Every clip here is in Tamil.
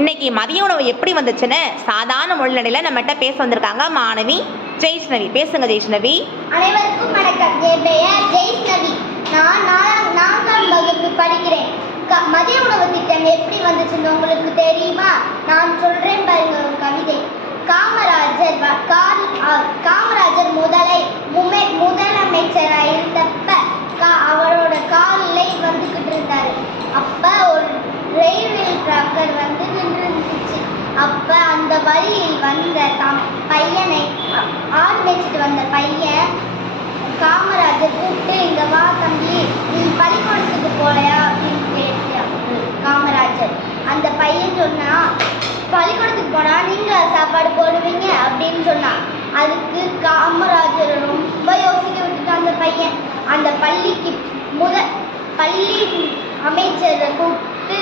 இன்னைக்கு மதிய உணவு எப்படி வந்துச்சுன்னு சாதாரண மொழிநடையில நம்மகிட்ட பேச வந்திருக்காங்க மாணவி ஜெய்ஷ்ணவி. பேசுங்க ஜெய்ஷ்ணவி. அனைவருக்கும் வணக்கம். என் பெயர் ஜெய்ஷ்ணவி. நான் 4ஆம் வகுப்பு படிக்கிறேன். மதிய உணவு திட்டம் எப்படி வந்துச்சுன்னு உங்களுக்கு தெரியுமா? நான் சொல்றேன் பாருங்க ஒரு கவிதை. காமராஜர் முதலமைச்சராக இருந்தப்ப அவரோட காலில் வந்துகிட்டு இருந்தாரு. அப்ப ஒரு ரயில்வே டிராக்கர் வந்து நின்றுச்சு. அப்ப அந்த வழியில் வந்த பையனை ஆடு மேய்ச்சிட்டு வந்த பையன் காமராஜர் கூப்பிட்டு, இங்க வா தம்பி, நீ பள்ளிக்கூடத்துக்கு போலையா அப்படின்னு கேட்டியா காமராஜர். அந்த பையன் சொன்னா, பள்ளிக்கூடத்துக்கு போனா நீங்க சாப்பாடு போடுவீங்க அப்படின்னு சொன்னான். அதுக்கு காமராஜர் ரொம்ப யோசிக்க விட்டுட்டு அந்த பையன் அந்த பள்ளி அமைச்சரை கூப்பிட்டு,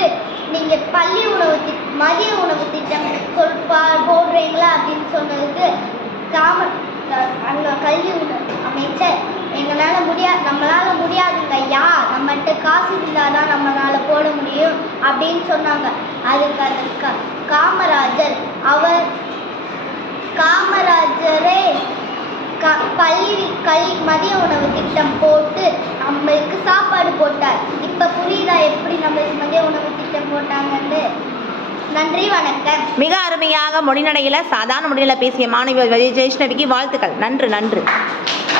நீங்க மதிய உணவு திட்டம் போடுறீங்களா அப்படின்னு சொன்னதுக்கு அந்த கல்வி அமைச்சர், நம்மளால முடியாதுங்க ஐயா, நம்மகிட்ட காசு இருந்தாதான் நம்மளால போட முடியும் அப்படின்னு சொன்னாங்க. அதுக்கு காமராஜரே மதிய உணவு திட்டம் போட்டு நம்மளுக்கு சாப்பாடு போட்டார். இப்ப புரியுதா எப்படி நம்மளுக்கு மதிய உணவு திட்டம் போட்டாங்கன்னு? நன்றி, வணக்கம். மிக அருமையாக மொழிநடையில சாதாரண மொழியில பேசிய மாணவி ஜெய்ஷ்ணவிக்கு வாழ்த்துக்கள். நன்று.